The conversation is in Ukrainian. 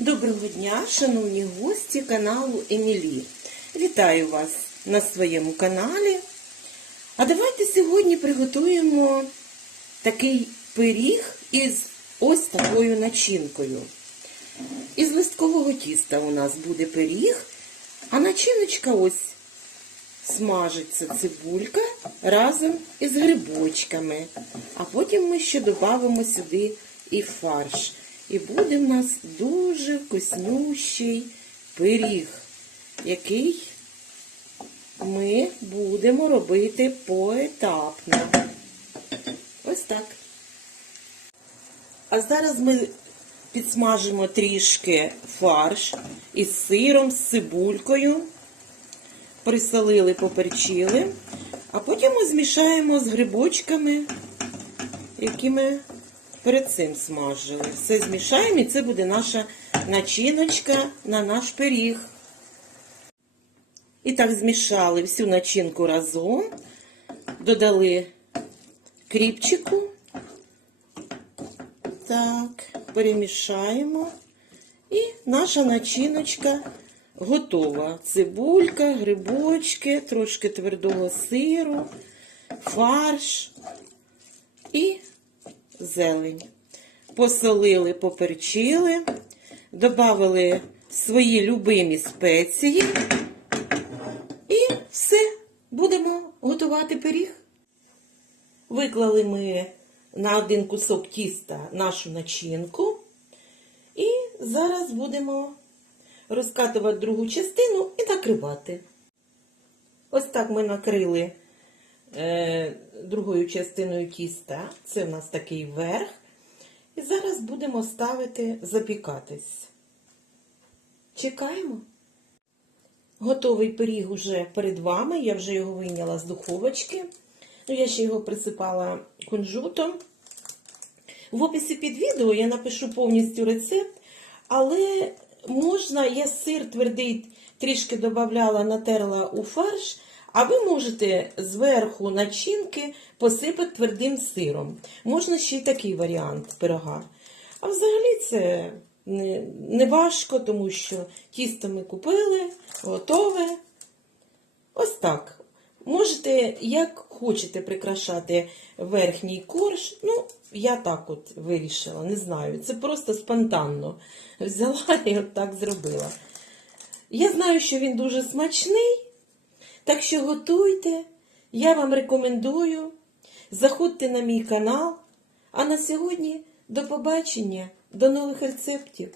Доброго дня, шановні гості каналу Емілі. Вітаю вас на своєму каналі. А давайте сьогодні приготуємо такий пиріг із ось такою начинкою. Із листкового тіста у нас буде пиріг, а начиночка ось смажиться цибулька разом із грибочками. А потім ми ще додамо сюди і фарш. І буде в нас дуже вкуснющий пиріг, який ми будемо робити поетапно. Ось так. А зараз ми підсмажимо трішки фарш із сиром, з цибулькою. Присолили, поперчили, а потім ми змішаємо з грибочками, які ми перед цим смажили. Все змішаємо і це буде наша начиночка на наш пиріг. І так змішали всю начинку разом, додали кріпчику. Так, перемішаємо. І наша начиночка готова. Цибулька, грибочки, трошки твердого сиру, фарш і зелень. Посолили, поперчили, додали свої любимі спеції. І все, будемо готувати пиріг. Виклали ми на один кусок тіста нашу начинку. І зараз будемо розкатувати другу частину і накривати. Ось так ми накрили е, другою частиною тіста. Це в нас такий верх. І зараз будемо ставити запікатись. Чекаємо. Готовий пиріг уже перед вами. Я вже його вийняла з духовочки. Ну, я ще його присипала кунжутом. В описі під відео я напишу повністю рецепт, але можна, я сир твердий трішки додавала, натерла у фарш, а ви можете зверху начинки посипати твердим сиром. Можна ще й такий варіант пирога. А взагалі це не, важко, тому що тісто ми купили, готове. Ось так. Можете, як хочете, прикрашати верхній корж. Ну, я так от вирішила, не знаю. Це просто спонтанно взяла і от так зробила. Я знаю, що він дуже смачний, так що готуйте. Я вам рекомендую. Заходьте на мій канал. А на сьогодні до побачення, до нових рецептів.